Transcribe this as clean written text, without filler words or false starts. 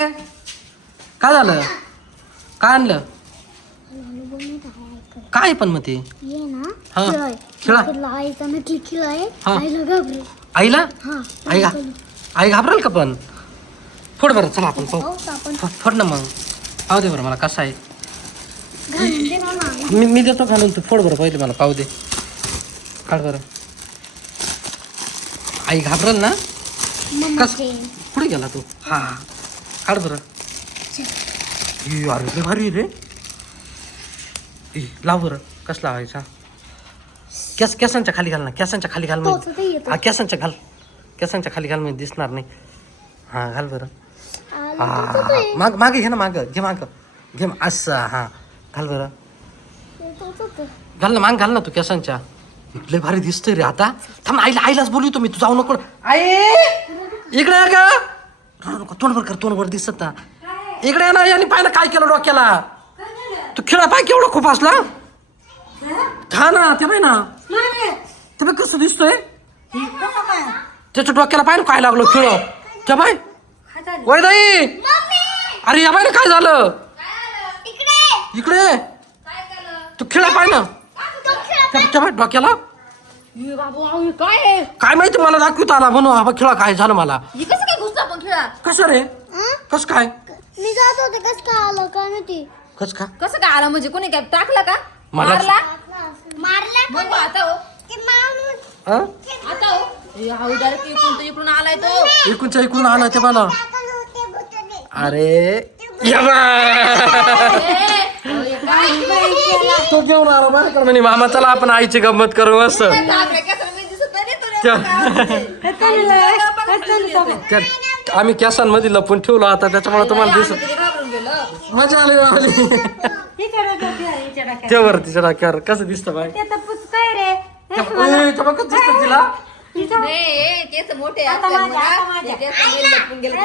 काय झालं? काय आणलं? काय पण मग ते ये ना हा. खेळाय खेळा. आईचा नकली खेळाय हा. आईला घाबरेल. आईला हा आई आई घाबरेल का पण? फोड बरं, चला आपण पाहू. पाहू आपण फोड ना मग. पाहू दे बरं मला कसा आहे. घालून दे ना मला. मी देतो घालून, तू फोड बरं पहिले मला पाहू दे. काढ बरं. आई घाबरेल ना? कस मम्मीचे. पुढे गेला तू? हा हा. काढ बरं. ई, अरे लय भारी आहे रे. ई, लाव बरं. कसं लावायचा? केसांच्या खाली घाल ना, केसांच्या खाली घाल. तोच ते येतो. हा, केसांच्या घाल. केसांच्या खाली घाल, म्हणजे दिसणार नाही. हा घाल बरं. आलं हा तोच आहे. मागे घे ना, घे माग घे असं. हा घाल बरं. तोच आहे. घाल ना, घाल ना तू केसांच्या. लय भारी दिसतोय रे. आता थांब, आईलाच बोलू तुम्ही, तू जाऊ नको. आई इकडे ये का? तोंडवर कर, तोंडवर दिसत ना. इकडे ये ना. यांनी पाहिलं काय केलं डोक्याला. तू खेळा पाय केवढा खूप असला. खा ना ते पाय ना, ते बघ कसं दिसतोय. त्याच्या डोक्याला पाय ना काय लागलो खेळ. त्या बाय वय दाई. अरे या बाय ना काय झालं. इकडे तू खेळा पाय ना त्या बाय डोक्याला. काय माहिती, मला दाखवत आला म्हणून हा खेळा काय झालं मला. कसं रे? कस काय? मी जात होते कस काय आलं काय माहिती. कस का? कसं काय आला म्हणजे कोणी काय टाकलं का? मला- मारला? मारला मग आता हो ते माणूस हा? आता हो डायरेक्ट इकडून आलाय तो. इकडूनच्या इकडून आला ते मला. टाकलं होते भुताने. अरे या बाय. तो घेऊन आला बरं का म्हणे मामा, चला आपण आईची गंमत करू असं. आपल्या केसाला मी दिसत नाही तुला. त्या आम्ही केसांमध्ये लपून ठेवलो आता, त्याच्यामुळे तुम्हाला दिसत. घाबरून गेलं. मजा आली आली. ते वरती तिच्या डोक्यावर कसं दिसतं बाय. कसं दिसतं तिला. नाही केस मोठे असतात म्हणा. ते केस लपून गेले.